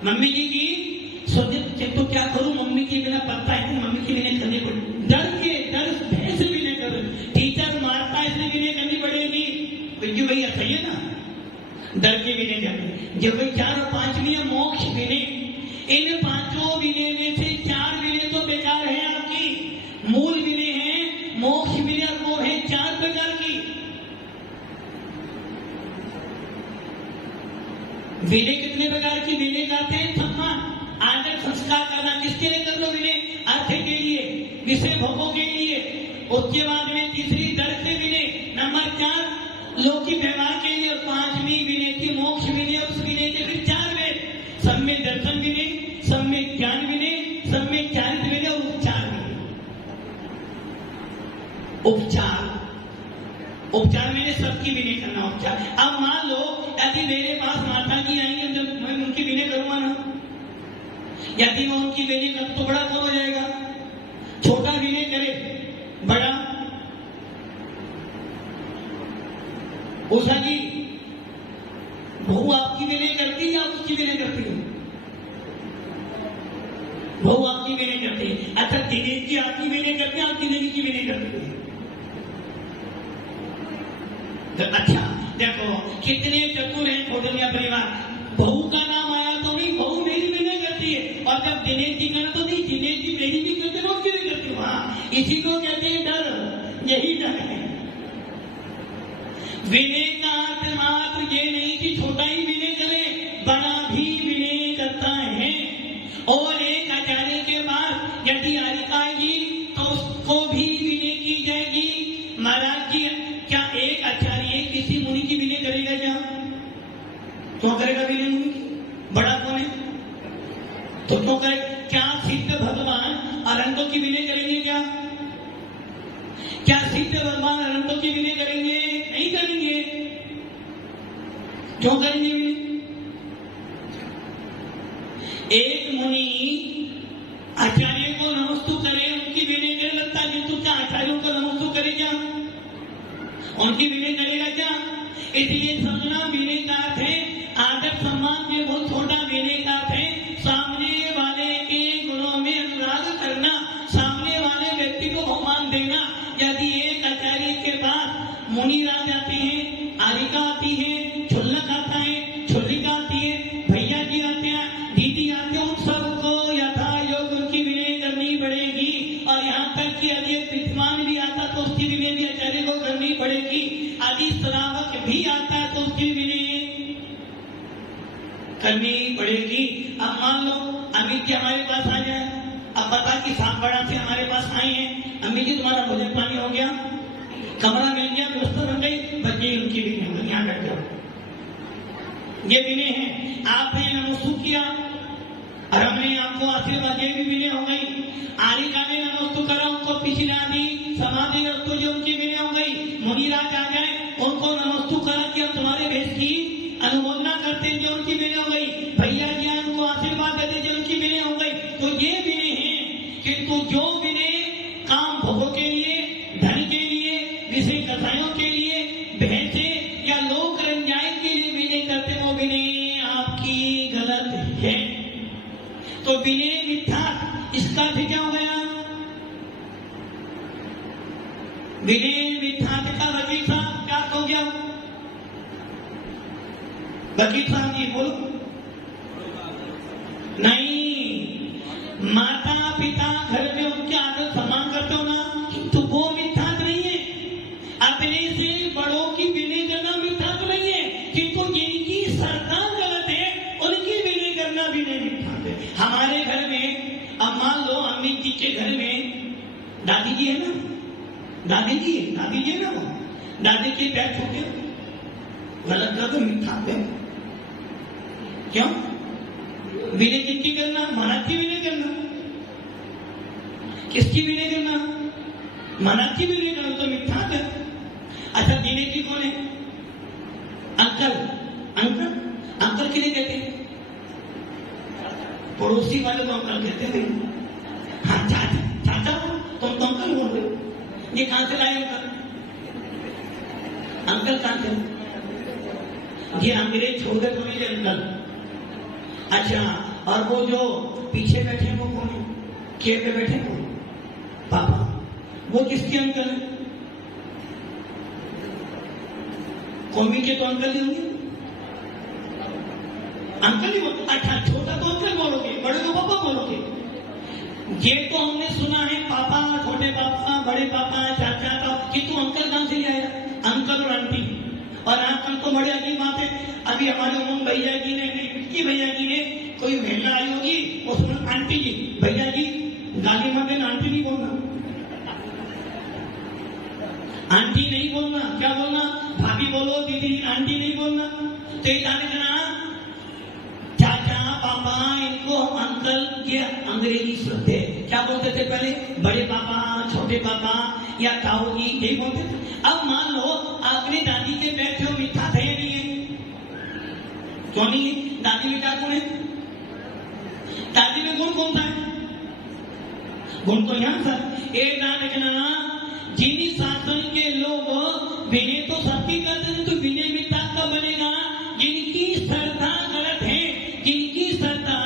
मम्मी जी की सुननी तो क्या करूं? मम्मी के बिना पता है कि मम्मी की विनय करनी पड़ेगी। डर से विनय करो। टीचर मारता है इसलिए विनय करनी पड़ेगी, क्योंकि भैया सही है ना, डर के विनय करनी। जब 4 और 5वीं है मोक्ष विनय। इन 5 विनय में से 4 विनय तो बेकार है आपकी। मूल विनय है मोक्ष विनय, और वो है 4 प्रकार की। विनय कितने प्रकार की? विनय करते हैं सम्मान, आदर, संस्कार करना। किसके लिए कर लो विनय? अर्थ के लिए, विषय भोगों के लिए। उसके बाद में तीसरी डर से विनय। नंबर 4 लौकिक व्यवहार के लिए, और 5वीं विनय की मोक्ष विनय। उस विनय के फिर 4 वेद: सम्यक दर्शन विनय, सम्यक ज्ञान विनय, सम्यक चारित्र विनय, और उपचार विनय। उपचार मैंने सबकी विनय करना। उपचार, अब मान लो यदि मेरे पास माता जी आएंगे, जब मैं उनकी विनय करूंगा ना, यदि मैं उनकी विनय कर तो बड़ा कौन हो जाएगा? छोटा विनय करे बड़ा। उषा जी, बहू आपकी विनय करती है या उसकी विनय करती है? बहू आपकी विनय करती है। अच्छा, दिनेश जी आपकी विनय करते हैं, आप दिनेश की विनय करते हैं? तो अच्छा देखो कितने चतुर हैं कौशल्या परिवार। बहू का नाम आया तो नहीं, बहू मेरी विनय करती है, और जब दिनेश जी का तो नहीं, दिनेश जी मेरी भी करते, वो क्यों नहीं करती? हाँ, इसी को कहते हैं डर, यही डर है। विनय का अर्थ मात्र ये नहीं कि छोटा ही विनय करे, बड़ा भी विनय करता है। और एक आचार्य के बाद यदि आरिका आएगी तो उसको भी विनय की जाएगी। महाराज जी क्या एक आचार्य किसी मुनि की विनय करेगा? क्या क्यों करेगा विनय मुनि की? बड़ा कौन है तो क्यों करे? क्या सिद्ध भगवान अनंतों की विनय करेंगे? क्या सिद्ध भगवान अनंतों की विनय करेंगे? नहीं करेंगे। क्यों करेंगे विनय? एक मुनि आचार्य को नमस्तु करे, उनकी विनय करे, लगता है तो क्या आचार्यों को नमस्तु करे? क्या उनकी विनय करेगा? क्या? इसलिए समझना विनय का अर्थ है आदर सम्मान। ये बहुत छोटा विनय का अर्थ है सामने वाले के गुणों में अनुराग करना, सामने वाले व्यक्ति को सम्मान देना। यदि एक आचार्य के पास मुनि राज आते हैं, आरिका आती है, छुल्लक आता है, छुल्लिका आती है, भैया जी आते हैं, दीदी आते हैं, उन सबको यथा योग उनकी विनय करनी पड़ेगी। और यहाँ तक कि यदि एक विद्वान भी आता तो उसकी विनय भी आचार्य को करनी पड़ेगी। यदि श्रावक भी आता है तो उसकी विनय करनी पड़ेगी। अब मान लो अमित जी हमारे पास आ जाए, अब बता कि सांबड़ा से हमारे पास आए हैं, अमित जी तुम्हारा भोजन पानी हो गया, कमरा मिल गया, व्यवस्था बन गई, बच्चे उनकी विनय, यहाँ बैठ जाओ, ये विनय है। आपने नमस्तु किया और हमने आपको आशीर्वाद, ये भी विनय हो गई। आरिका ने नमस्तु करा, उनको पिछला दी समाधि वस्तु जो उनकी विनय हो गई। मुनिराज आ जाए, उनको नमस्तु करा कि हम तुम्हारे भेष की अनुमोदना करते हैं, जो उनकी विनय हो गई। भैया जी उनको आशीर्वाद देते, जो उनकी विनय हो गई। तो ये विनय है। किंतु जो विनय काम भोगों के लिए, धन के लिए, विषय कथाओं के लिए, भैंसे या लोक रंजाई के लिए विनय करते, वो विनय आपकी गलत है। तो विनय मिथ्या, इसका भी क्या हो गया? विनय मिथ्या का वकील साहब क्या हो गया? वकील साहब जी बोलो। नहीं, माता पिता घर में उनके आदर सम्मान करते हो ना, तो वो मिथ्या नहीं है। अपने से बड़ों की विनय करना मिथ्या नहीं है, किंतु जिनकी श्रद्धा गलत है उनकी विनय करना भी नहीं मिथ्या है। हमारे घर में अब मान लो अमित जी के घर में दादी जी है ना, दादी जी है ना, वो दादी के पैर छूटे, गलत कर तो मिथ्या है। क्यों? विनय किसकी करना? महाराज की विनय करना। किसकी विनय करना? महाराज की विनय करना, तो मिथ्या है। अच्छा दिनेश जी कौन है? अंकल। अंकल अंकल किन्हें कहते हैं? पड़ोसी वाले को अंकल कहते हैं। हाँ चाचा, चाचा तुम तो अंकल बोल रहे हो, ये कहां से लाए अंकल? अंकल कहां से? ये अंग्रेज छोड़ गए तो नहीं अंकल। अच्छा, और वो जो पीछे बैठे वो कौन है? चेयर पे बैठे कौन? पापा। वो किसके अंकल है? कौमी के तो अंकल ही होंगे, अंकल ही बोल। अच्छा, छोटा तो अंकल बोलोगे, बड़े तो पापा बोलोगे। ये तो हमने सुना है पापा, छोटे पापा, बड़े पापा, चाचा का, कि तू अंकल कहां से ले आया? अंकल और आंटी। और आजकल तो बड़े अजीब बात है। अभी हमारे उमंग भैया जी ने, विक्की भैया जी ने, कोई महिला आई होगी, उसमें आंटी जी, भैया जी गाली मत देना, आंटी नहीं बोलना, आंटी नहीं बोलना। क्या बोलना? भाभी बोलो, दीदी, आंटी नहीं बोलना। तो ये जाने देना चाचा, पापा, इनको हम अंकल, ये अंग्रेजी शब्द है। क्या बोलते थे पहले? बड़े पापा, छोटे पापा या ताऊ जी, यही बोलते थे। अब मान लो आपने दादी के बैठे हो, मिथ्या थे नहीं है? क्यों नहीं है? दादी में क्या गुण है? दादी में गुण कौन सा है? गुण तो यहाँ सर एक देखना, जिन शासन के लोग विनय तो सबकी करते हैं, तो विनय मिथ्या कब बनेगा? जिनकी श्रद्धा गलत है, जिनकी श्रद्धा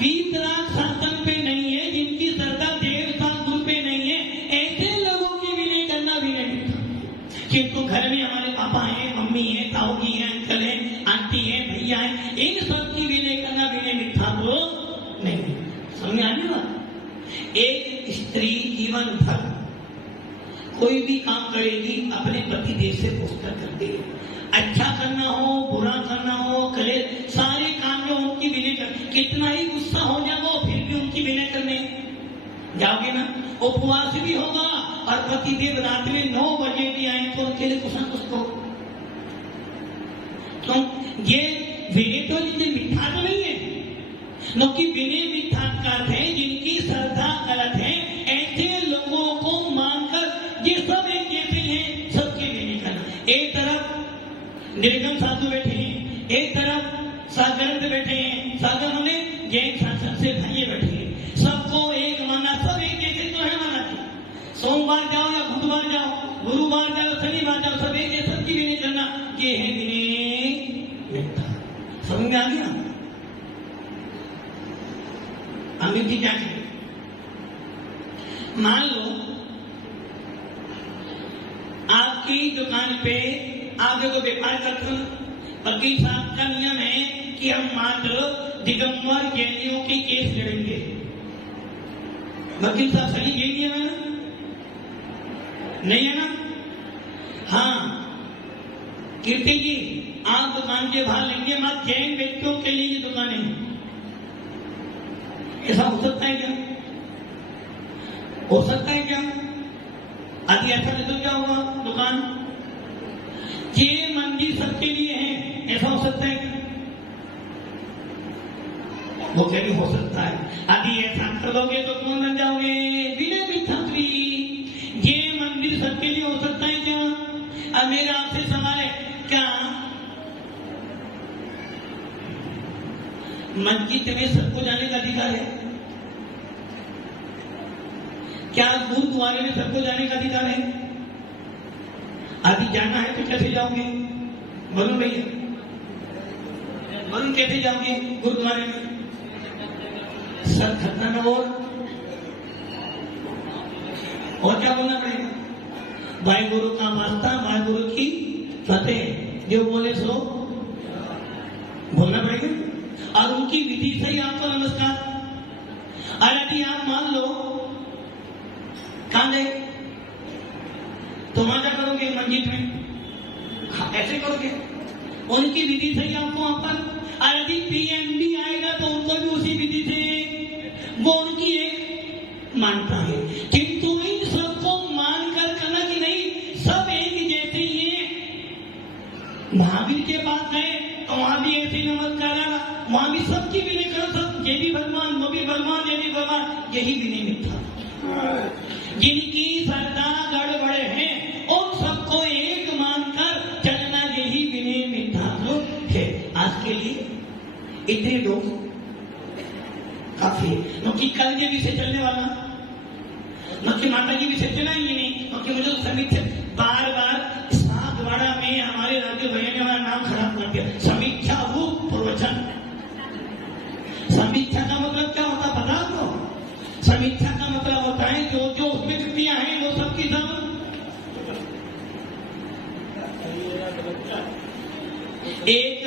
वीतराग शासन पे नहीं है, जिनकी श्रद्धा देव शास्त्र पे नहीं है, ऐसे लोगों की विनय करना विनय मिथ्या। किंतु घर में हमारे पापा हैं, साहू जी हैं, अंकल हैं, आंटी हैं, भैया हैं, इन सब की विनय करना विनय मिथ्या तो नहीं। समझ में आने बात? एक स्त्री जीवन भर कोई भी काम करेगी अपने पति देव से पूछकर करती है। अच्छा करना हो, बुरा करना हो, कले सारे काम में उनकी विनय कर, कितना ही गुस्सा हो जाए वो फिर भी उनकी विनय करने जाओगे ना। उपवास भी होगा और पति देव रात में 9 बजे भी आए तो उनके लिए कुछ ना कुछ करो। तो ये विनय तो मिथ्या तो नहीं है, क्योंकि विनय मिथ्या का अर्थ है जिनकी श्रद्धा गलत है, ऐसे लोगों को मानकर ये सब एक जैसे हैं, सबके विनय करना। एक तरफ निर्गम साधु बैठे हैं, एक तरफ साधु बैठे हैं, साधु हमें जैन शासन से भाइये बैठे हैं, सबको एक माना, सब एक जैसे तो है माना। सोमवार जाओ या बुधवार जाओ, गुरुवार जाओ, शनिवार जाओ, सब एक जैसे सबकी विनय करना, ये है विनय मिथ्या। समझ में आ गया? अमित जी क्या कहें? मान लो आपकी दुकान पे आप देखो व्यापार करते हो, वकील साहब का नियम है कि हम मात्र दिगंबर जैनियों के केस लड़ेंगे। वकील साहब सही यही नियम है ना? नहीं है ना? हाँ कीर्ति जी, आप दुकान के बाहर लेंगे मात्र जैन व्यक्तियों के लिए ये दुकानें हैं, ऐसा हो सकता है क्या? हो सकता है क्या? आदि ऐसा नहीं तो क्या होगा? दुकान ये मंदिर सबके लिए है, ऐसा हो सकता है क्या? वो कह रही हो सकता है। आदि ऐसा कर दोगे तो कौन बन जाओगे? विनय मिथ्यात्वी। ये मंदिर सबके लिए हो सकता है क्या? अब मेरा आपसे सवाल है, क्या मस्जिद में सबको जाने का अधिकार है? क्या गुरुद्वारे में सबको जाने का अधिकार है? अभी जाना है तो कैसे जाओगे? बोलो भैया, बोलो कैसे जाओगे गुरुद्वारे में? सर खतना और क्या बोलना पड़ेगा? भाई गुरु का वास्ता, भाई गुरु की फतेह, जो बोले सो बोलना पड़ेगा। और उनकी विधि से ही आपको नमस्कार। और यदि आप मान लो कहां गए तो वहां क्या करोगे? मस्जिद में। हाँ, ऐसे करोगे, उनकी विधि से ही आपको वहां पर। और यदि पीएमडी आएगा तो उनको भी उसी विधि से, वो उनकी एक मानता है। किंतु इन सबको मानकर करना कि नहीं सब एक जैसे ही है। महावीर के पास गए तो वहां भी ऐसे ही नमस्कार आना, वहां भी सबकी विनय करो, सब ये भी भगवान, वो भी भगवान, ये भी भगवान, यही विनय मिथ्या। जिनकी श्रद्धा गड़बड़ है उन सबको एक मानकर चलना, यही विनय मिथ्या है। आज के लिए इतने लोग काफी है, क्योंकि कल ये विषय चलने वाला, क्योंकि माता जी विषय चलाएंगे नहीं, क्योंकि मुझे समीक्षा बार बार सातवाड़ा में हमारे राज्य भैया ने हमारा नाम खराब कर दिया। समीक्षा रूप प्रवचन। समीक्षा का मतलब क्या होता पता आपको? समीक्षा का मतलब होता है जो जो उसमें कृतियां हैं वो सबकी सब। एक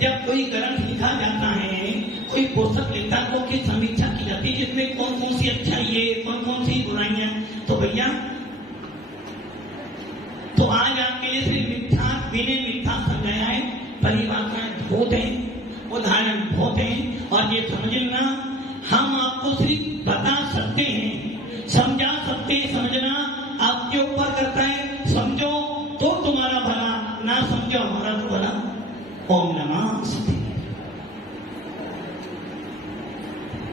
जब कोई ग्रंथ लिखा जाता है, कोई पुस्तक लिखता है तो उसकी समीक्षा की जाती है, जिसमें कौन कौन सी अच्छाई है, कौन कौन सी बुराइयां। तो भैया तो आज आपके लिए सिर्फ मिथ्या विनय मिथ्या समझाया है, परिभाषाएं बहुत है, उदाहरण बहुत है, और ये समझ लेना हम आपको सिर्फ बता सकते